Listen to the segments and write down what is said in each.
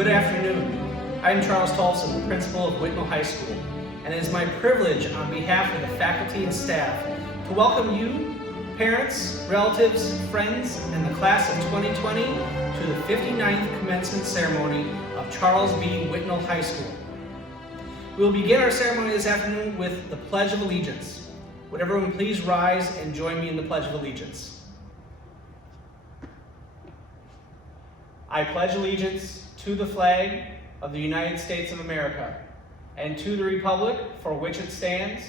Good afternoon. I'm Charles Tolson, principal of Whitnall High School, and it is my privilege on behalf of the faculty and staff to welcome you, parents, relatives, friends, and the class of 2020 to the 59th commencement ceremony of Charles B. Whitnall High School. We will begin our ceremony this afternoon with the Pledge of Allegiance. Would everyone please rise and join me in the Pledge of Allegiance. I pledge allegiance to the flag of the United States of America and to the republic for which it stands,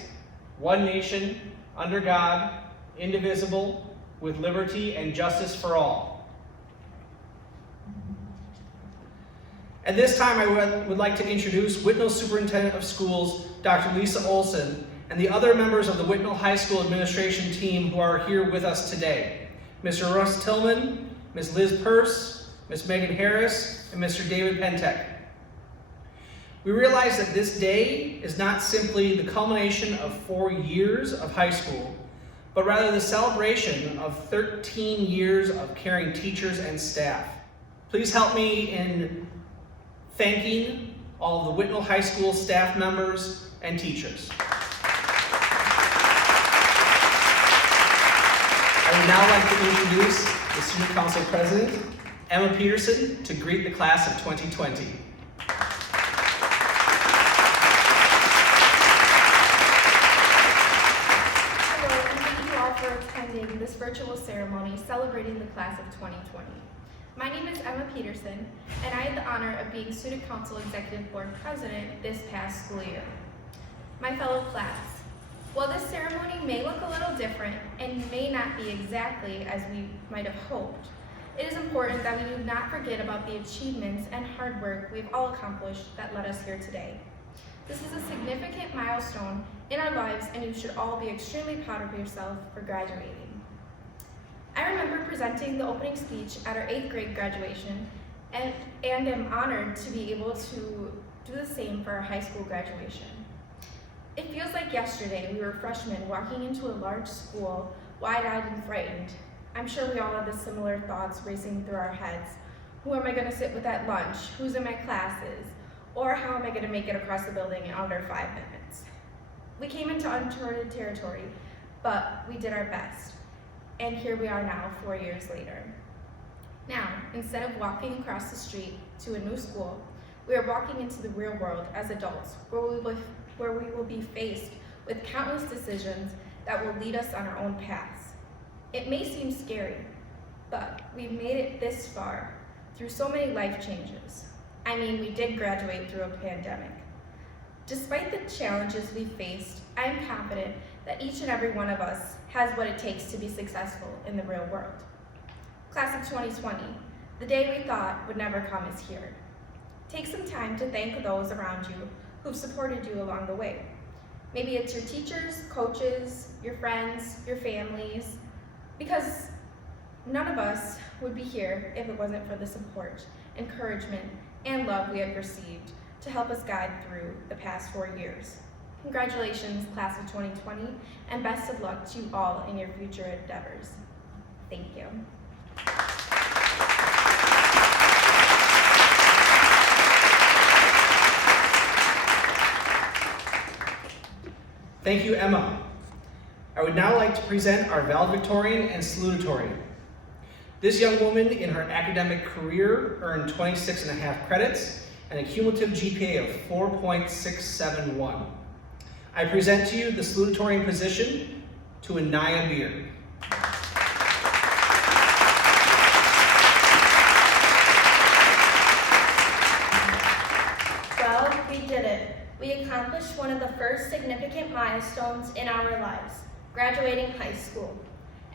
one nation, under God, indivisible, with liberty and justice for all. At this time, I would like to introduce Whitnall Superintendent of Schools, Dr. Lisa Olson, and the other members of the Whitnall High School administration team who are here with us today. Mr. Russ Tillman, Ms. Liz Purse, Ms. Megan Harris, and Mr. David Pentek. We realize that this day is not simply the culmination of 4 years of high school, but rather the celebration of 13 years of caring teachers and staff. Please help me in thanking all of the Whitnall High School staff members and teachers. I would now like to introduce the Student Council President, Emma Peterson, to greet the class of 2020. Hello, and thank you all for attending this virtual ceremony celebrating the class of 2020. My name is Emma Peterson, and I had the honor of being Student Council Executive Board President this past school year. My fellow class, while this ceremony may look a little different and may not be exactly as we might have hoped, it is important that we do not forget about the achievements and hard work we've all accomplished that led us here today. This is a significant milestone in our lives, and you should all be extremely proud of yourself for graduating. I remember presenting the opening speech at our 8th grade graduation and am honored to be able to do the same for our high school graduation. It feels like yesterday we were freshmen walking into a large school, wide-eyed and frightened. I'm sure we all had the similar thoughts racing through our heads. Who am I going to sit with at lunch? Who's in my classes? Or how am I going to make it across the building in under 5 minutes? We came into uncharted territory, but we did our best. And here we are now, 4 years later. Now, instead of walking across the street to a new school, we are walking into the real world as adults, where we will be faced with countless decisions that will lead us on our own paths. It may seem scary, but we've made it this far through so many life changes. I mean, we did graduate through a pandemic. Despite the challenges we faced, I am confident that each and every one of us has what it takes to be successful in the real world. Class of 2020, the day we thought would never come is here. Take some time to thank those around you who've supported you along the way. Maybe it's your teachers, coaches, your friends, your families, because none of us would be here if it wasn't for the support, encouragement, and love we have received to help us guide through the past 4 years. Congratulations, class of 2020, and best of luck to you all in your future endeavors. Thank you. Thank you, Emma. I would now like to present our Valedictorian and Salutatorian. This young woman in her academic career earned 26.5 credits and a cumulative GPA of 4.671. I present to you the Salutatorian position to Anaya Beer. Well, we did it. We accomplished one of the first significant milestones in our lives, graduating high school.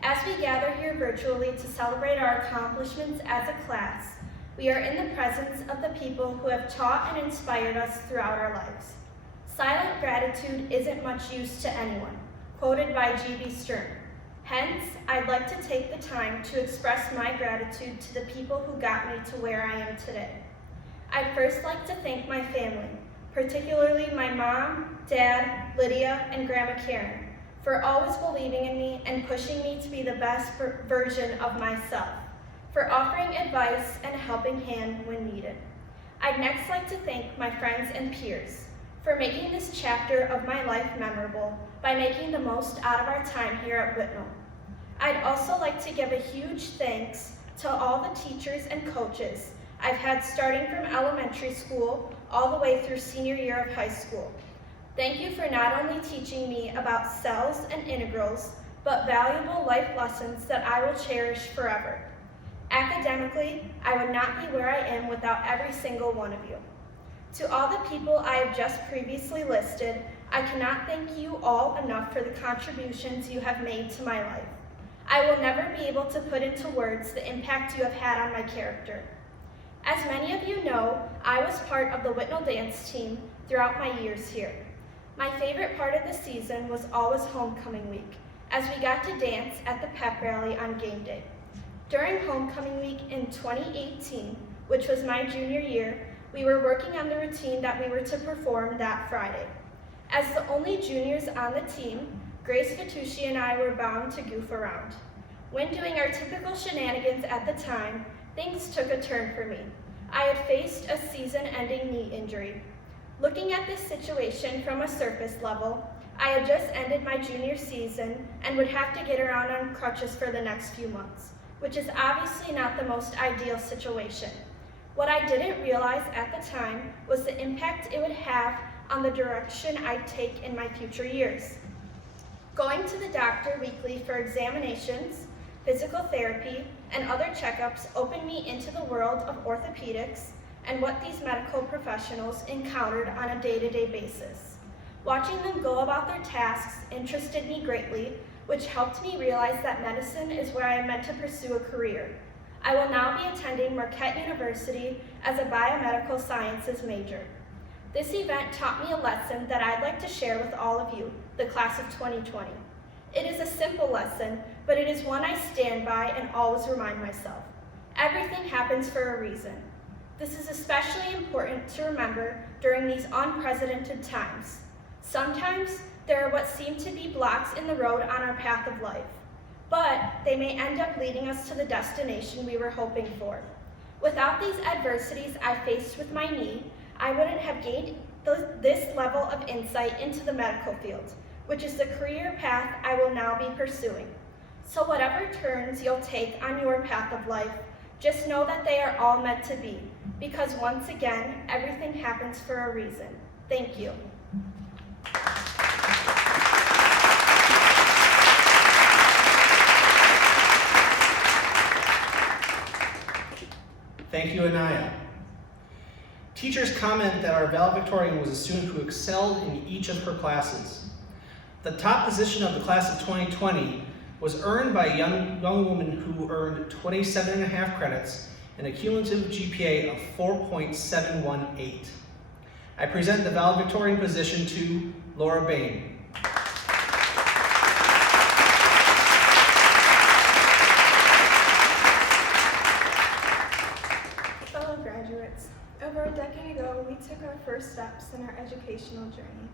As we gather here virtually to celebrate our accomplishments as a class, we are in the presence of the people who have taught and inspired us throughout our lives. Silent gratitude isn't much use to anyone, quoted by G.B. Stern. Hence, I'd like to take the time to express my gratitude to the people who got me to where I am today. I'd first like to thank my family, particularly my mom, dad, Lydia, and Grandma Karen, for always believing in me and pushing me to be the best version of myself, for offering advice and a helping hand when needed. I'd next like to thank my friends and peers for making this chapter of my life memorable by making the most out of our time here at Whitnall. I'd also like to give a huge thanks to all the teachers and coaches I've had starting from elementary school all the way through senior year of high school. Thank you for not only teaching me about cells and integrals, but valuable life lessons that I will cherish forever. Academically, I would not be where I am without every single one of you. To all the people I have just previously listed, I cannot thank you all enough for the contributions you have made to my life. I will never be able to put into words the impact you have had on my character. As many of you know, I was part of the Whitnall dance team throughout my years here. My favorite part of the season was always homecoming week, as we got to dance at the pep rally on game day. During homecoming week in 2018, which was my junior year, we were working on the routine that we were to perform that Friday. As the only juniors on the team, Grace Fatucci and I were bound to goof around. When doing our typical shenanigans at the time, things took a turn for me. I had faced a season-ending knee injury. Looking at this situation from a surface level, I had just ended my junior season and would have to get around on crutches for the next few months, which is obviously not the most ideal situation. What I didn't realize at the time was the impact it would have on the direction I'd take in my future years. Going to the doctor weekly for examinations, physical therapy, and other checkups opened me into the world of orthopedics and what these medical professionals encountered on a day-to-day basis. Watching them go about their tasks interested me greatly, which helped me realize that medicine is where I am meant to pursue a career. I will now be attending Marquette University as a biomedical sciences major. This event taught me a lesson that I'd like to share with all of you, the class of 2020. It is a simple lesson, but it is one I stand by and always remind myself. Everything happens for a reason. This is especially important to remember during these unprecedented times. Sometimes there are what seem to be blocks in the road on our path of life, but they may end up leading us to the destination we were hoping for. Without these adversities I faced with my knee, I wouldn't have gained this level of insight into the medical field, which is the career path I will now be pursuing. So whatever turns you'll take on your path of life, just know that they are all meant to be, because once again, everything happens for a reason. Thank you. Thank you, Anaya. Teachers comment that our valedictorian was a student who excelled in each of her classes. The top position of the class of 2020 was earned by a young woman who earned 27.5 credits and a cumulative GPA of 4.718. I present the valedictorian position to Laura Bain. Fellow graduates, over a decade ago, we took our first steps in our educational journey.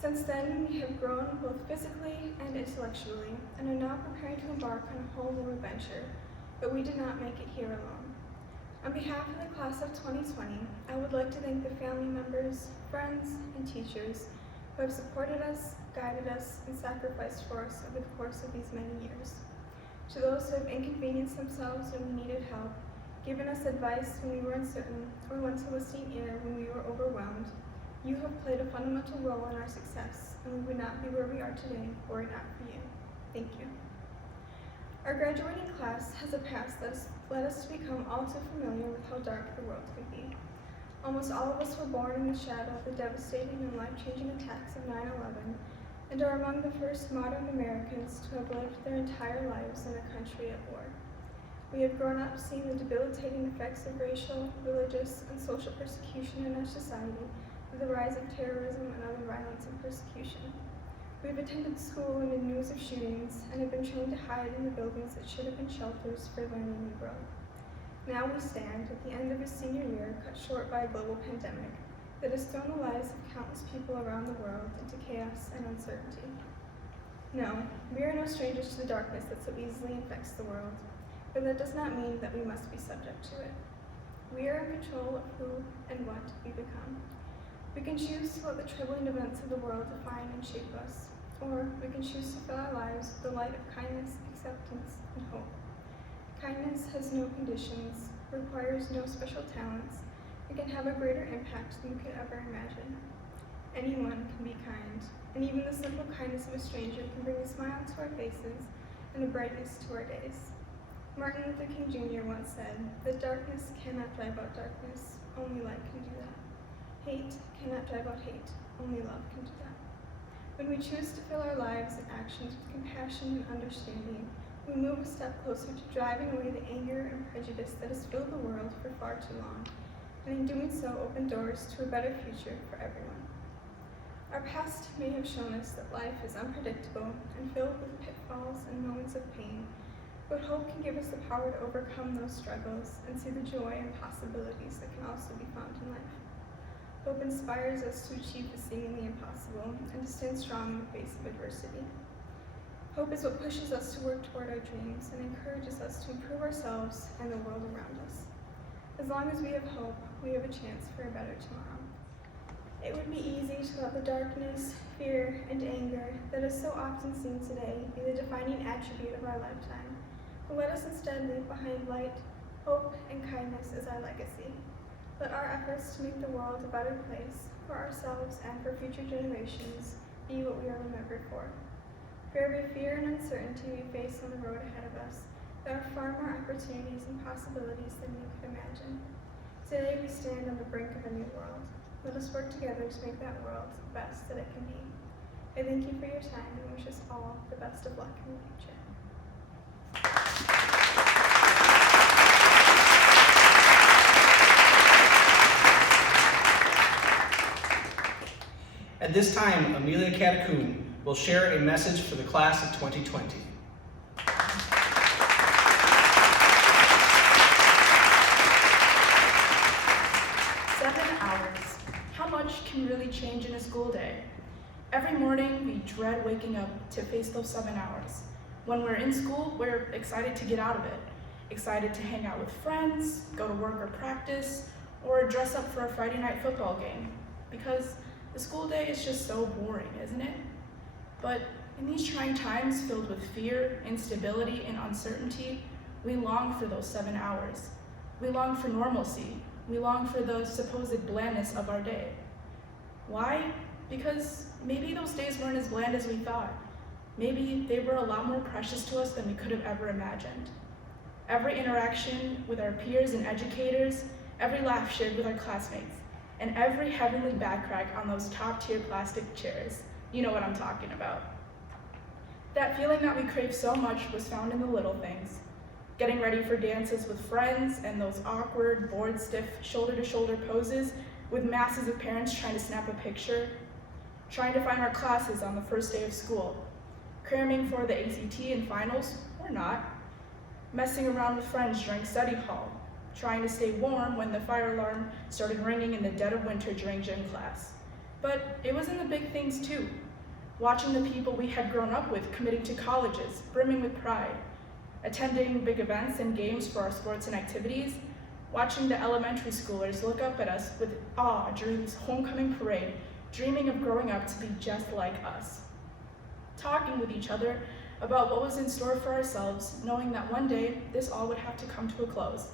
Since then, we have grown both physically and intellectually, and are now preparing to embark on a whole new adventure, but we did not make it here alone. On behalf of the class of 2020, I would like to thank the family members, friends, and teachers who have supported us, guided us, and sacrificed for us over the course of these many years. To those who have inconvenienced themselves when we needed help, given us advice when we were uncertain, or lent a listening ear when we were overwhelmed, you have played a fundamental role in our success, and we would not be where we are today were it not for you. Thank you. Our graduating class has a past that has led us to become all too familiar with how dark the world could be. Almost all of us were born in the shadow of the devastating and life-changing attacks of 9/11, and are among the first modern Americans to have lived their entire lives in a country at war. We have grown up seeing the debilitating effects of racial, religious, and social persecution in our society, with the rise of terrorism and other violence and persecution. We have attended school amid news of shootings and have been trained to hide in the buildings that should have been shelters for learning and growth. Now we stand at the end of a senior year cut short by a global pandemic that has thrown the lives of countless people around the world into chaos and uncertainty. No, we are no strangers to the darkness that so easily infects the world, but that does not mean that we must be subject to it. We are in control of who and what we become. We can choose to let the troubling events of the world define and shape us, or we can choose to fill our lives with the light of kindness, acceptance, and hope. Kindness has no conditions, requires no special talents, and can have a greater impact than we could ever imagine. Anyone can be kind, and even the simple kindness of a stranger can bring a smile to our faces and a brightness to our days. Martin Luther King Jr. once said that darkness cannot drive out darkness, only light can do that. Hate cannot drive out hate, only love can do that. When we choose to fill our lives and actions with compassion and understanding, we move a step closer to driving away the anger and prejudice that has filled the world for far too long, and in doing so open doors to a better future for everyone. Our past may have shown us that life is unpredictable and filled with pitfalls and moments of pain, but hope can give us the power to overcome those struggles and see the joy and possibilities that can also be found in life. Hope inspires us to achieve the seemingly impossible and to stand strong in the face of adversity. Hope is what pushes us to work toward our dreams and encourages us to improve ourselves and the world around us. As long as we have hope, we have a chance for a better tomorrow. It would be easy to let the darkness, fear, and anger that is so often seen today be the defining attribute of our lifetime. But let us instead leave behind light, hope, and kindness as our legacy. Let our efforts to make the world a better place for ourselves and for future generations be what we are remembered for. For every fear and uncertainty we face on the road ahead of us, there are far more opportunities and possibilities than we could imagine. Today we stand on the brink of a new world. Let us work together to make that world the best that it can be. I thank you for your time and wish us all the best of luck in the future. At this time, Amelia Catacun will share a message for the class of 2020. 7 hours. How much can really change in a school day? Every morning, we dread waking up to face those 7 hours. When we're in school, we're excited to get out of it, excited to hang out with friends, go to work or practice, or dress up for a Friday night football game, because the school day is just so boring, isn't it? But in these trying times filled with fear, instability, and uncertainty, we long for those 7 hours. We long for normalcy. We long for the supposed blandness of our day. Why? Because maybe those days weren't as bland as we thought. Maybe they were a lot more precious to us than we could have ever imagined. Every interaction with our peers and educators, every laugh shared with our classmates, and every heavenly back crack on those top-tier plastic chairs. You know what I'm talking about. That feeling that we crave so much was found in the little things. Getting ready for dances with friends and those awkward, bored, stiff, shoulder-to-shoulder poses with masses of parents trying to snap a picture. Trying to find our classes on the first day of school. Cramming for the ACT and finals, or not. Messing around with friends during study hall. Trying to stay warm when the fire alarm started ringing in the dead of winter during gym class. But it was in the big things too. Watching the people we had grown up with committing to colleges, brimming with pride. Attending big events and games for our sports and activities, watching the elementary schoolers look up at us with awe during this homecoming parade, dreaming of growing up to be just like us. Talking with each other about what was in store for ourselves, knowing that one day this all would have to come to a close.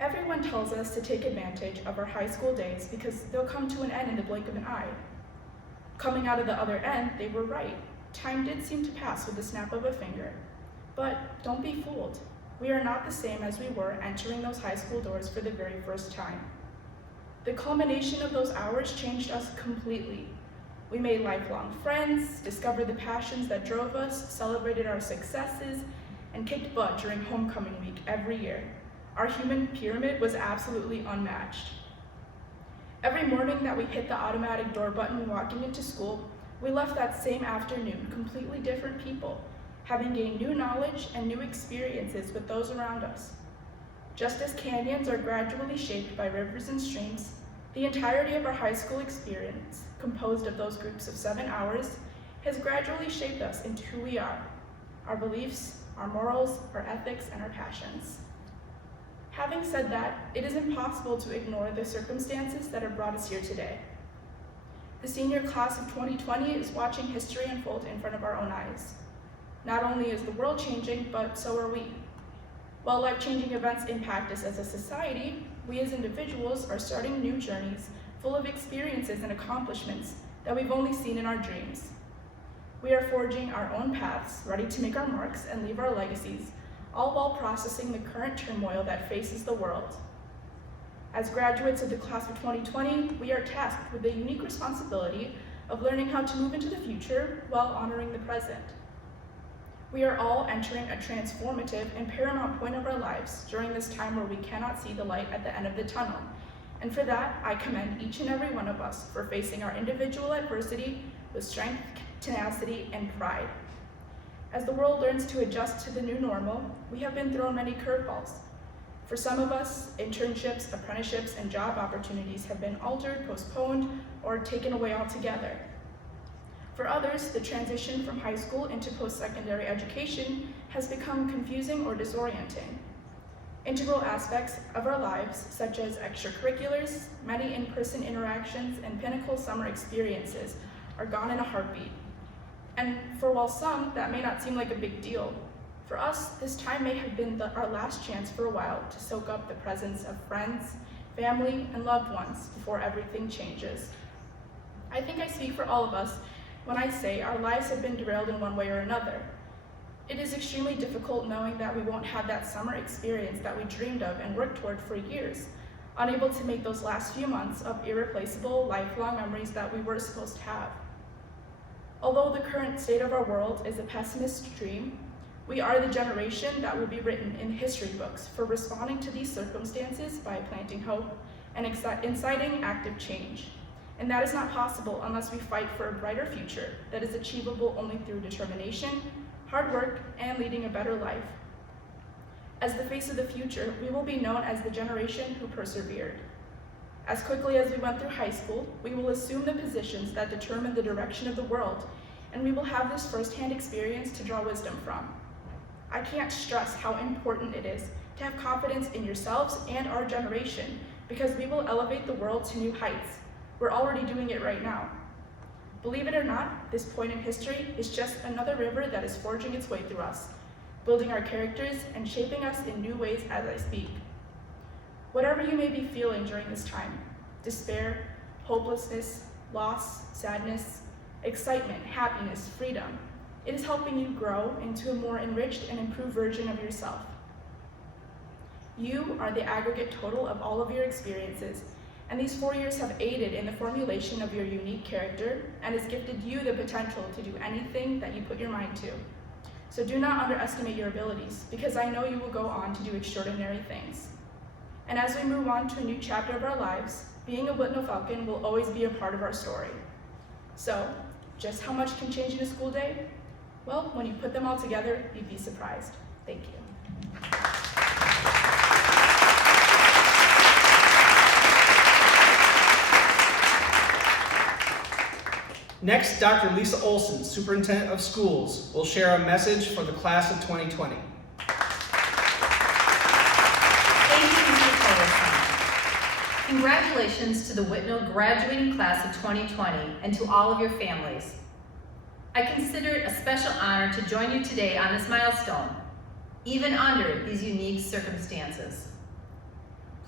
Everyone tells us to take advantage of our high school days because they'll come to an end in the blink of an eye. Coming out of the other end, they were right. Time did seem to pass with the snap of a finger. But don't be fooled. We are not the same as we were entering those high school doors for the very first time. The culmination of those hours changed us completely. We made lifelong friends, discovered the passions that drove us, celebrated our successes, and kicked butt during homecoming week every year. Our human pyramid was absolutely unmatched. Every morning that we hit the automatic door button walking into school, we left that same afternoon completely different people, having gained new knowledge and new experiences with those around us. Just as canyons are gradually shaped by rivers and streams, the entirety of our high school experience, composed of those groups of 7 hours, has gradually shaped us into who we are, our beliefs, our morals, our ethics, and our passions. Having said that, it is impossible to ignore the circumstances that have brought us here today. The senior class of 2020 is watching history unfold in front of our own eyes. Not only is the world changing, but so are we. While life-changing events impact us as a society, we as individuals are starting new journeys full of experiences and accomplishments that we've only seen in our dreams. We are forging our own paths, ready to make our marks and leave our legacies, all while processing the current turmoil that faces the world. As graduates of the class of 2020, we are tasked with the unique responsibility of learning how to move into the future while honoring the present. We are all entering a transformative and paramount point of our lives during this time where we cannot see the light at the end of the tunnel. And for that, I commend each and every one of us for facing our individual adversity with strength, tenacity, and pride. As the world learns to adjust to the new normal, we have been thrown many curveballs. For some of us, internships, apprenticeships, and job opportunities have been altered, postponed, or taken away altogether. For others, the transition from high school into post-secondary education has become confusing or disorienting. Integral aspects of our lives, such as extracurriculars, many in-person interactions, and pinnacle summer experiences, are gone in a heartbeat. And for while some, that may not seem like a big deal, for us, this time may have been our last chance for a while to soak up the presence of friends, family, and loved ones before everything changes. I think I speak for all of us when I say our lives have been derailed in one way or another. It is extremely difficult knowing that we won't have that summer experience that we dreamed of and worked toward for years, unable to make those last few months of irreplaceable, lifelong memories that we were supposed to have. Although the current state of our world is a pessimist dream, we are the generation that will be written in history books for responding to these circumstances by planting hope and inciting active change. And that is not possible unless we fight for a brighter future that is achievable only through determination, hard work, and leading a better life. As the face of the future, we will be known as the generation who persevered. As quickly as we went through high school, we will assume the positions that determine the direction of the world, and we will have this firsthand experience to draw wisdom from. I can't stress how important it is to have confidence in yourselves and our generation, because we will elevate the world to new heights. We're already doing it right now. Believe it or not, this point in history is just another river that is forging its way through us, building our characters and shaping us in new ways as I speak. Whatever you may be feeling during this time, despair, hopelessness, loss, sadness, excitement, happiness, freedom, it is helping you grow into a more enriched and improved version of yourself. You are the aggregate total of all of your experiences, and these 4 years have aided in the formulation of your unique character and has gifted you the potential to do anything that you put your mind to. So do not underestimate your abilities, because I know you will go on to do extraordinary things. And as we move on to a new chapter of our lives, being a Whitnall Falcon will always be a part of our story. So, just how much can change in a school day? Well, when you put them all together, you'd be surprised. Thank you. Next, Dr. Lisa Olson, Superintendent of Schools, will share a message for the class of 2020. Thank you, Mr. Tillerson. Congratulations to the Whitnall graduating class of 2020 and to all of your families. I consider it a special honor to join you today on this milestone, even under these unique circumstances.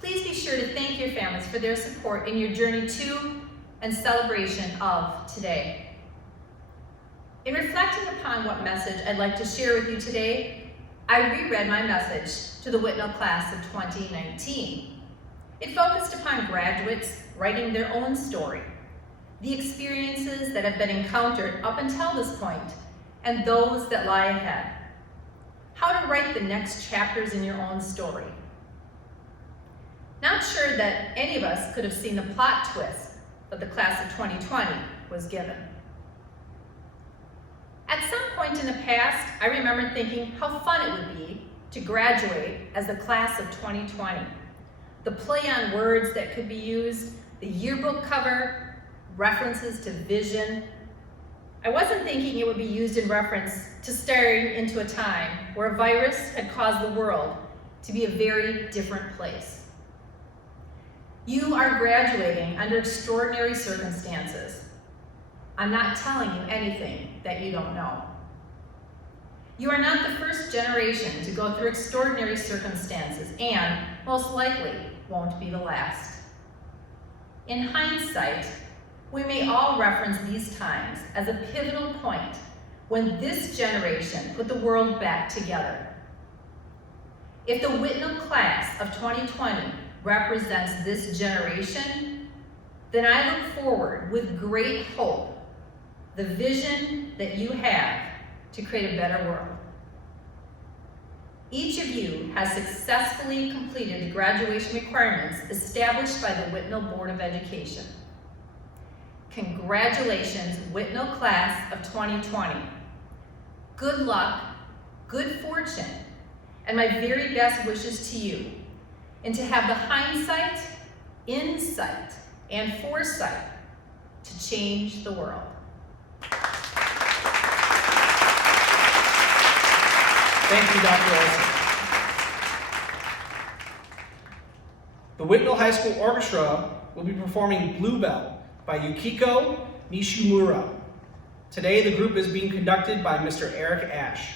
Please be sure to thank your families for their support in your journey to and celebration of today. In reflecting upon what message I'd like to share with you today, I reread my message to the Whitnall class of 2019. It focused upon graduates writing their own story, the experiences that have been encountered up until this point, and those that lie ahead. How to write the next chapters in your own story. Not sure that any of us could have seen the plot twist that the class of 2020 was given. At some point in the past, I remember thinking how fun it would be to graduate as the class of 2020. The play on words that could be used, the yearbook cover, references to vision. I wasn't thinking it would be used in reference to staring into a time where a virus had caused the world to be a very different place. You are graduating under extraordinary circumstances. I'm not telling you anything that you don't know. You are not the first generation to go through extraordinary circumstances and, most likely, won't be the last. In hindsight, we may all reference these times as a pivotal point when this generation put the world back together. If the Whitnall class of 2020 represents this generation, then I look forward with great hope the vision that you have to create a better world. Each of you has successfully completed the graduation requirements established by the Whitnall Board of Education. Congratulations, Whitnall class of 2020. Good luck, good fortune, and my very best wishes to you, and to have the hindsight, insight, and foresight to change the world. Thank you, Dr. Olson. The Whitnall High School Orchestra will be performing Bluebell by Yukiko Nishimura. Today, the group is being conducted by Mr. Eric Ash.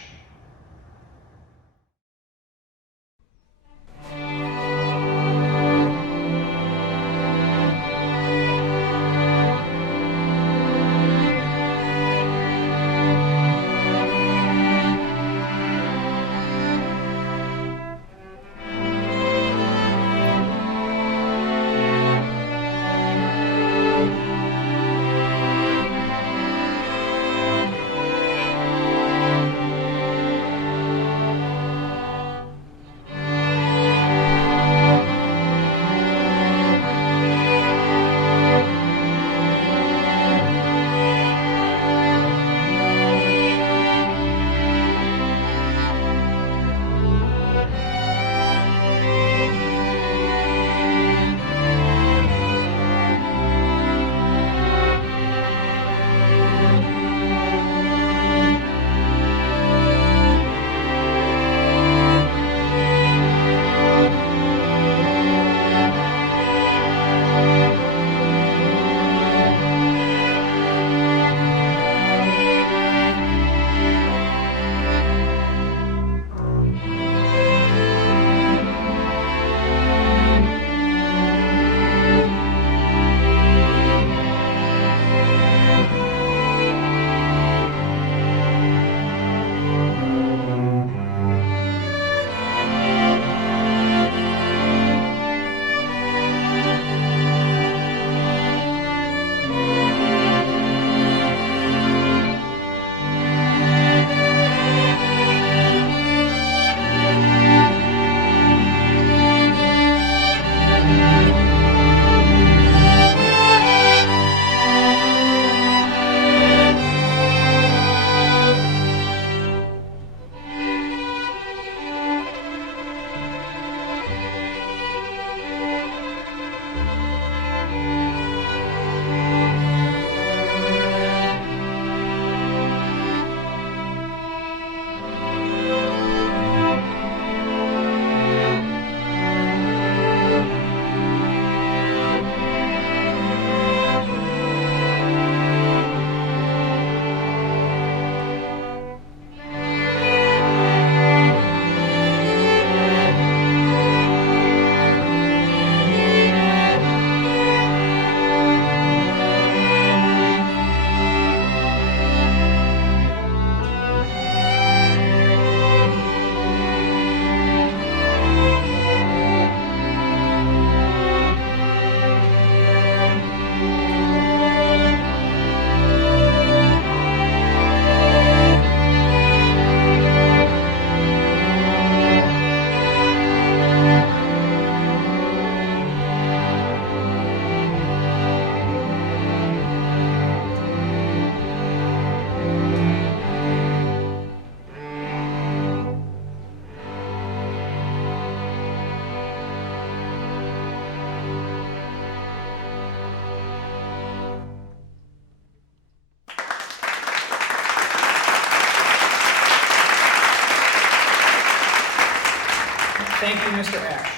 Thank you, Mr. Ash.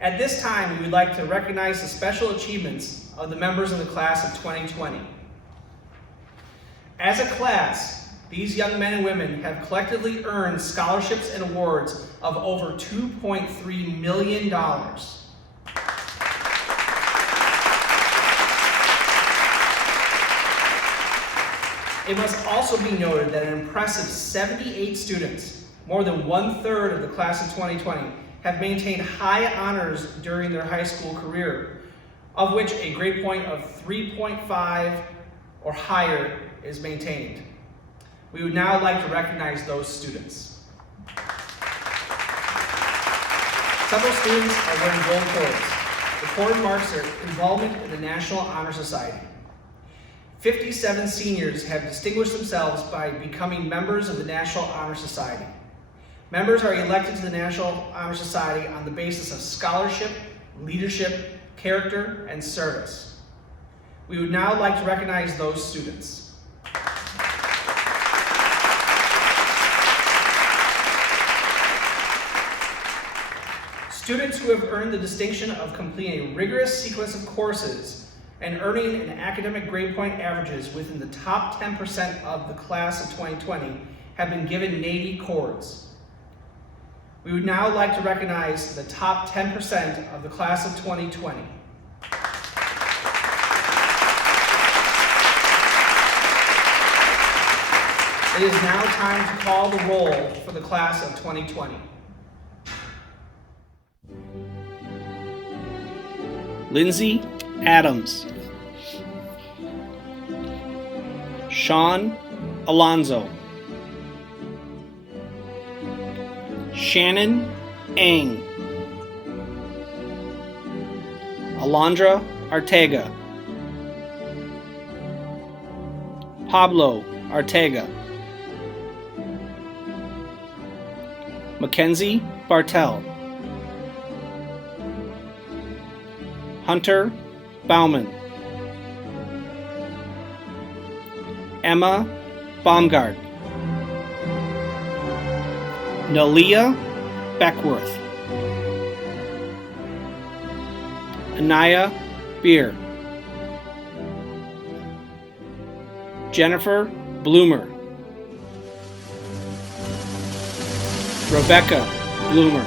At this time, we would like to recognize the special achievements of the members of the class of 2020. As a class, these young men and women have collectively earned scholarships and awards of over $2.3 million. It must also be noted that an impressive 78 students, more than 1/3 of the class of 2020, have maintained high honors during their high school career, of which a grade point of 3.5 or higher is maintained. We would now like to recognize those students. Several students are wearing gold cords. The cord marks their involvement in the National Honor Society. 57 seniors have distinguished themselves by becoming members of the National Honor Society. Members are elected to the National Honor Society on the basis of scholarship, leadership, character, and service. We would now like to recognize those students. Students who have earned the distinction of completing a rigorous sequence of courses and earning an academic grade point averages within the top 10% of the class of 2020 have been given Navy cords. We would now like to recognize the top 10% of the class of 2020. It is now time to call the roll for the class of 2020. Lindsay Adams, Sean Alonzo, Shannon Ang, Alondra Arteaga, Pablo Arteaga, Mackenzie Bartel, Hunter Bauman, Emma Baumgart, Nalia Beckworth, Anaya Beer, Jennifer Bloomer, Rebecca Bloomer,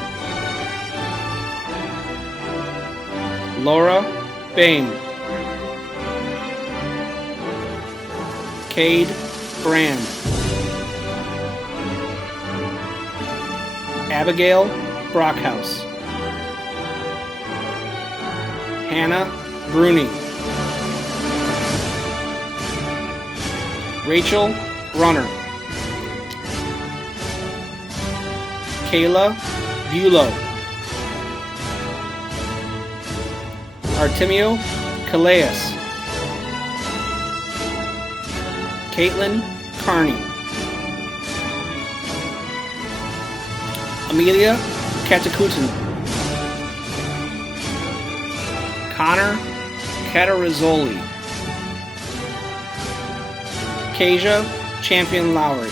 Laura Bain, Cade Brand, Abigail Brockhouse, Hannah Bruni, Rachel Brunner, Kayla Bulow, Artemio Calais, Caitlin Carney, Amelia Katakutin, Connor Catarizzoli, Kasia Champion Lowry,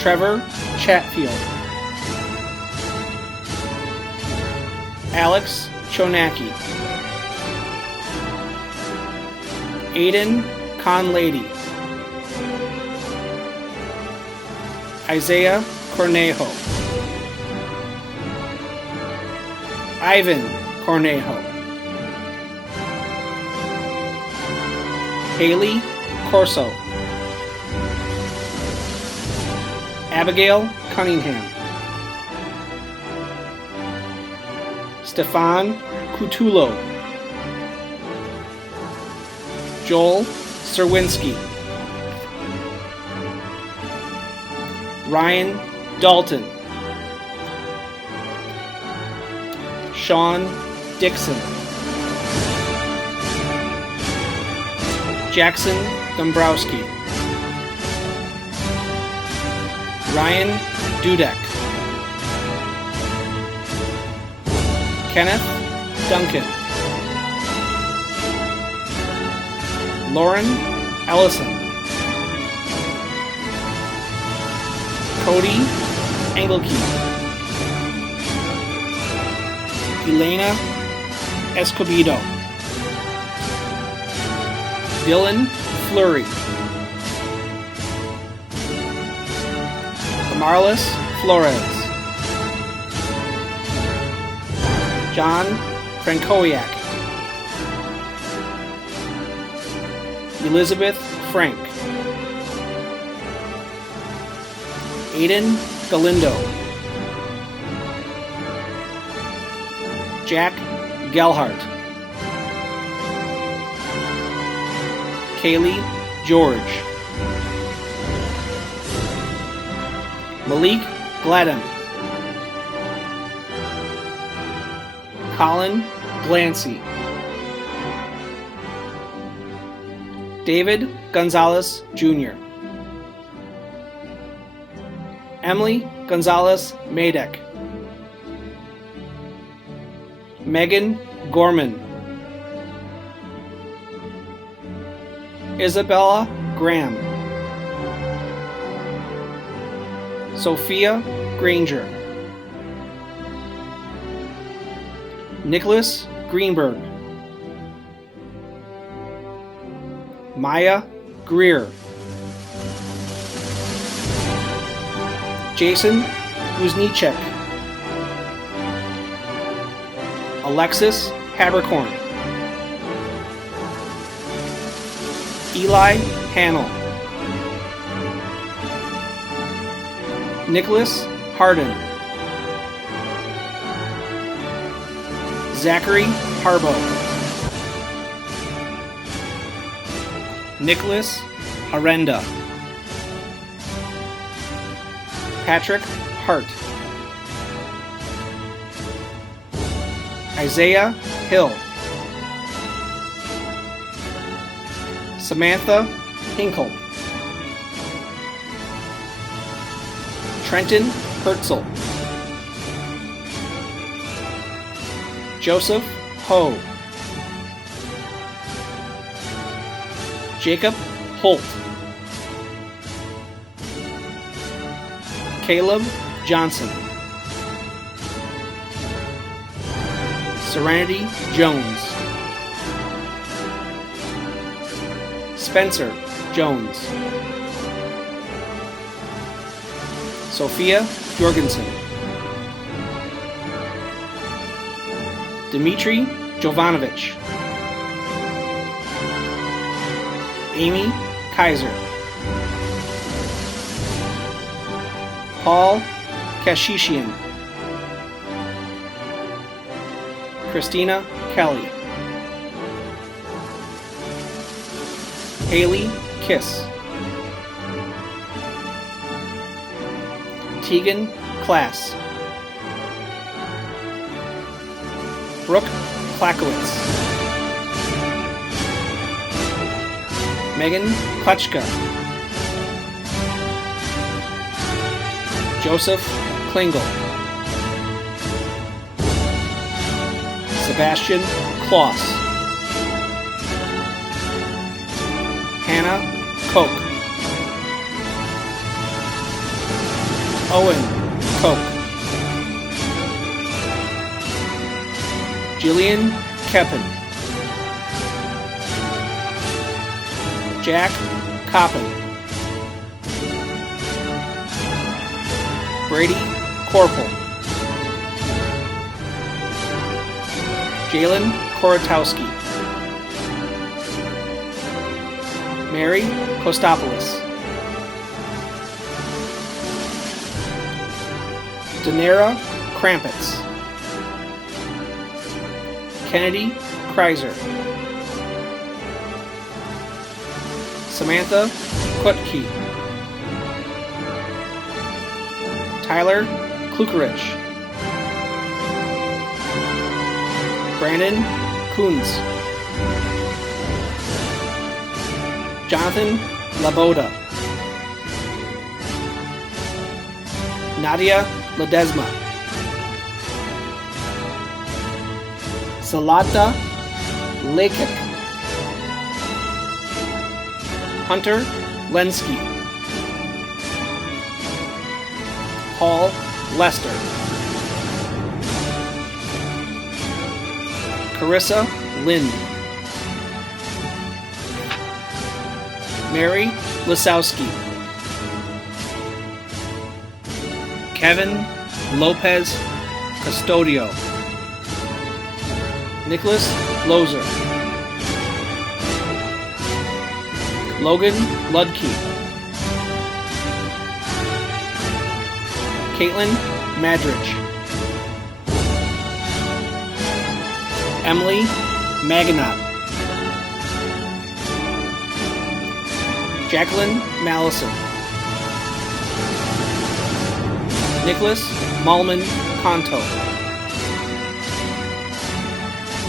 Trevor Chatfield, Alex Chonacki, Aiden Conlady, Isaiah Cornejo, Ivan Cornejo, Haley Corso, Abigail Cunningham, Stefan Cutulo, Joel Serwinski, Ryan Dalton, Sean Dixon, Jackson Dombrowski, Ryan Dudek, Kenneth Duncan, Lauren Ellison, Cody Engelke, Elena Escobedo, Dylan Fleury, Marlis Flores, John Frankowiak, Elizabeth Frank, Aiden Galindo, Jack Gelhart, Kaylee George, Malik Gladden, Colin Glancy, David Gonzalez Jr., Emily Gonzalez Madek, Megan Gorman, Isabella Graham, Sophia Granger, Nicholas Greenberg, Maya Greer, Jason Kuznicek, Alexis Habercorn, Eli Hannell, Nicholas Harden, Zachary Harbo, Nicholas Arenda, Patrick Hart, Isaiah Hill, Samantha Hinkle, Trenton Herzl, Joseph Ho, Jacob Holt, Caleb Johnson, Serenity Jones, Spencer Jones, Sophia Jorgensen, Dmitry Jovanovich, Amy Kaiser, Paul Kashishian, Christina Kelly, Haley Kiss, Tegan Klass, Brooke Klakowitz, Megan Klechka, Joseph Klingel, Sebastian Kloss, Hannah Koch, Owen Koch, Jillian Keppen, Jack Coppin, Brady Corporal, Jalen Korotowski, Mary Kostopoulos, Danera Krampitz, Kennedy Kreiser, Samantha Kutke, Tyler Klukerich, Brandon Coons, Jonathan Laboda, Nadia Ledesma, Salata Lekik, Hunter Lenski, Paul Lester. Carissa Lind. Mary Lisowski. Kevin Lopez Custodio. Nicholas Lozer. Logan Ludke. Caitlin Madrich. Emily Maginot. Jacqueline Mallison. Nicholas Malman Conto.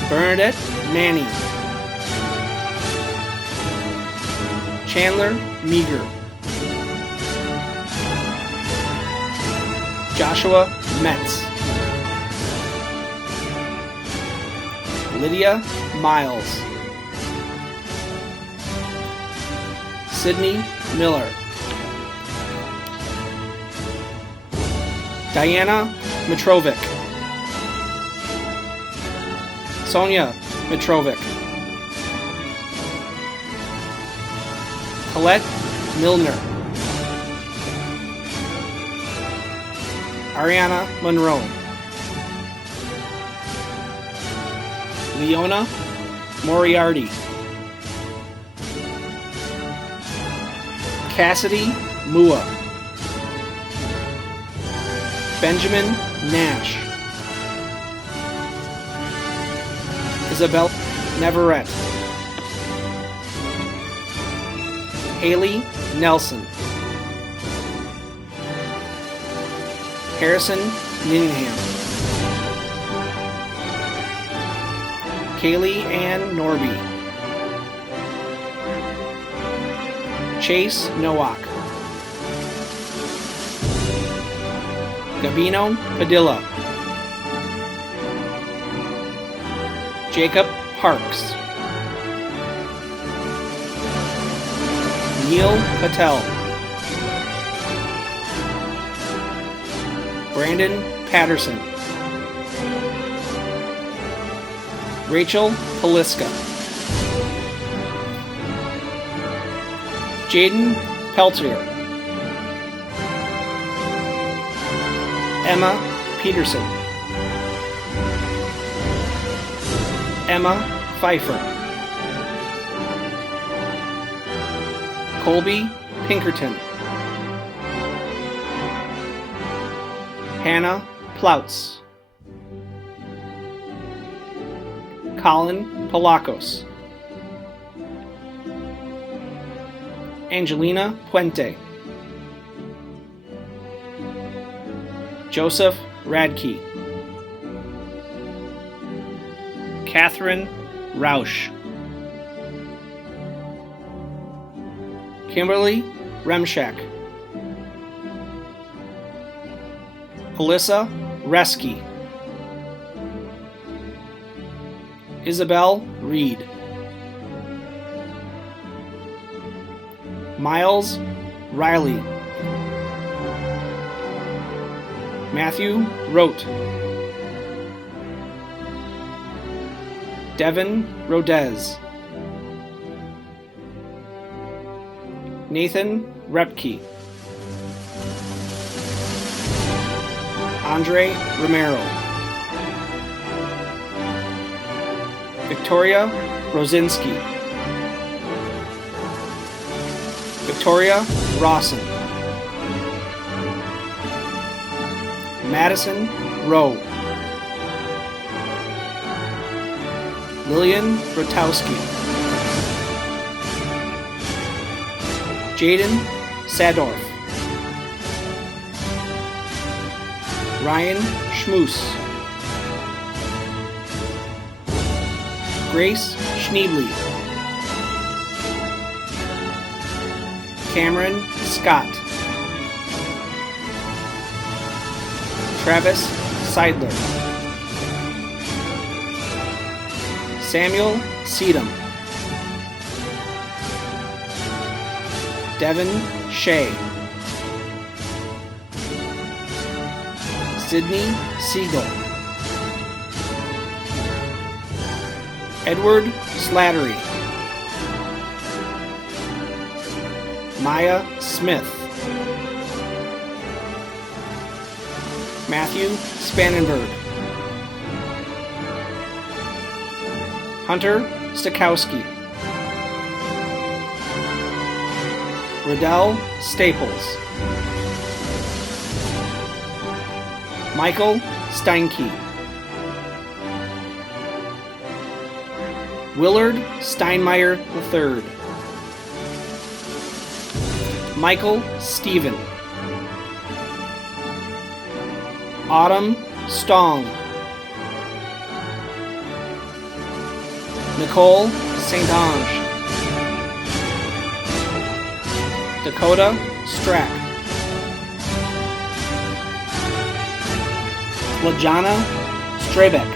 Bernadette Manny. Chandler Meager. Joshua Metz. Lydia Miles. Sydney Miller. Diana Mitrovic. Sonia Mitrovic. Colette Milner. Ariana Monroe. Leona Moriarty. Cassidy Mua. Benjamin Nash. Isabel Neverett. Haley Nelson. Harrison Ninningham. Kaylee Ann Norby. Chase Nowak. Gabino Padilla. Jacob Parks. Neil Patel. Brandon Patterson. Rachel Poliska. Jaden Peltier. Emma Peterson. Emma Pfeiffer. Colby Pinkerton. Hannah Ploutz. Colin Palakos. Angelina Puente. Joseph Radke. Catherine Rausch. Kimberly Remshak. Alyssa Reski. Isabel Reed. Miles Riley. Matthew Rote. Devin Rodez. Nathan Repke. Andre Romero. Victoria Rosinski. Victoria Rawson. Madison Rowe. Lillian Rotowski. Jaden Sadorf. Ryan Schmoose. Grace Schneebly. Cameron Scott. Travis Seidler. Samuel Seedham. Devin Shea. Sydney Siegel, Edward Slattery, Maya Smith, Matthew Spannenberg, Hunter Stokowski, Riddell Staples, Michael Steinke, Willard Steinmeier III, Michael Stephen, Autumn Stong, Nicole St. Ange, Dakota Strack, Lajana Strabeck,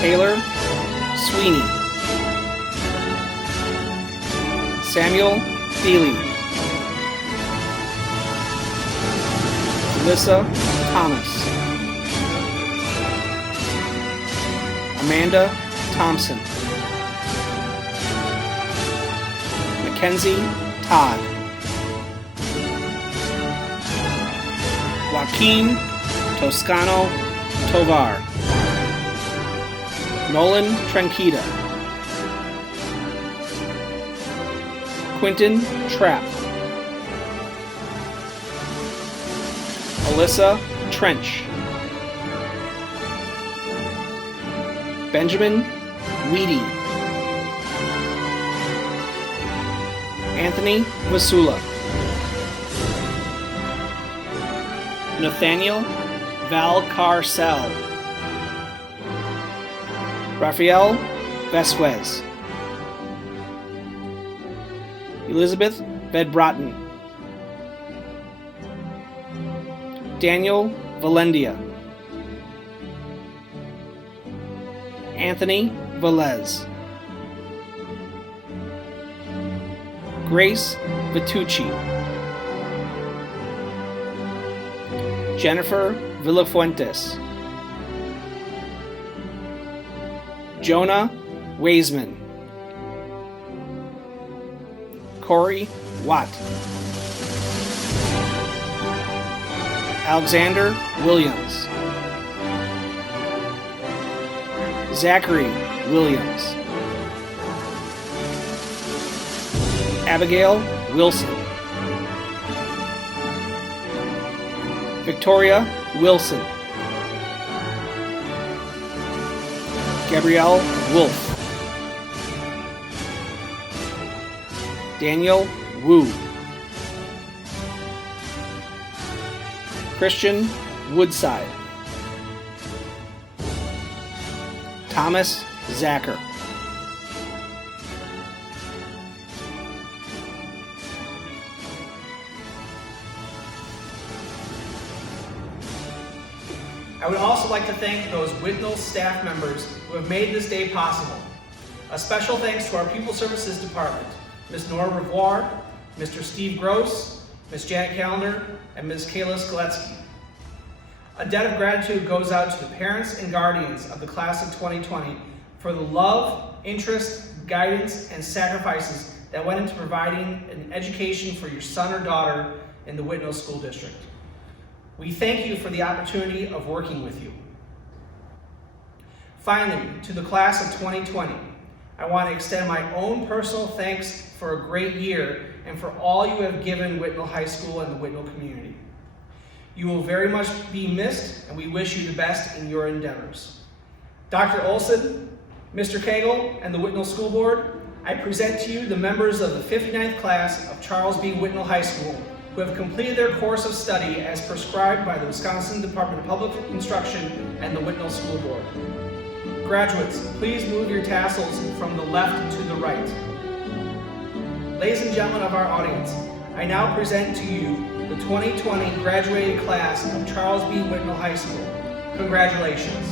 Taylor Sweeney, Samuel Deely, Alyssa Thomas, Amanda Thompson, Mackenzie Todd, Joaquin Toscano Tovar, Nolan Tranquita, Quentin Trapp, Alyssa Trench, Benjamin Weedy, Anthony Vasula, Nathaniel Valcarcel, Rafael Vesquez, Elizabeth Vedbrotten, Daniel Valendia, Anthony Velez, Grace Vitucci, Jennifer Villafuentes, Jonah Waisman, Corey Watt, Alexander Williams, Zachary Williams, Abigail Wilson, Victoria Wilson, Gabrielle Wolf, Daniel Wu, Christian Woodside, Thomas Zacher, I would also like to thank those Whitnall staff members who have made this day possible. A special thanks to our Pupil Services Department, Ms. Nora Revoir, Mr. Steve Gross, Ms. Janet Callender, and Ms. Kayla Skoletsky. A debt of gratitude goes out to the parents and guardians of the class of 2020 for the love, interest, guidance, and sacrifices that went into providing an education for your son or daughter in the Whitnall School District. We thank you for the opportunity of working with you. Finally, to the class of 2020, I want to extend my own personal thanks for a great year and for all you have given Whitnall High School and the Whitnall community. You will very much be missed, and we wish you the best in your endeavors. Dr. Olson, Mr. Cagle, and the Whitnall School Board, I present to you the members of the 59th class of Charles B. Whitnall High School who have completed their course of study as prescribed by the Wisconsin Department of Public Instruction and the Whitnall School Board. Graduates, please move your tassels from the left to the right. Ladies and gentlemen of our audience, I now present to you the 2020 graduating class of Charles B. Whitnall High School. Congratulations.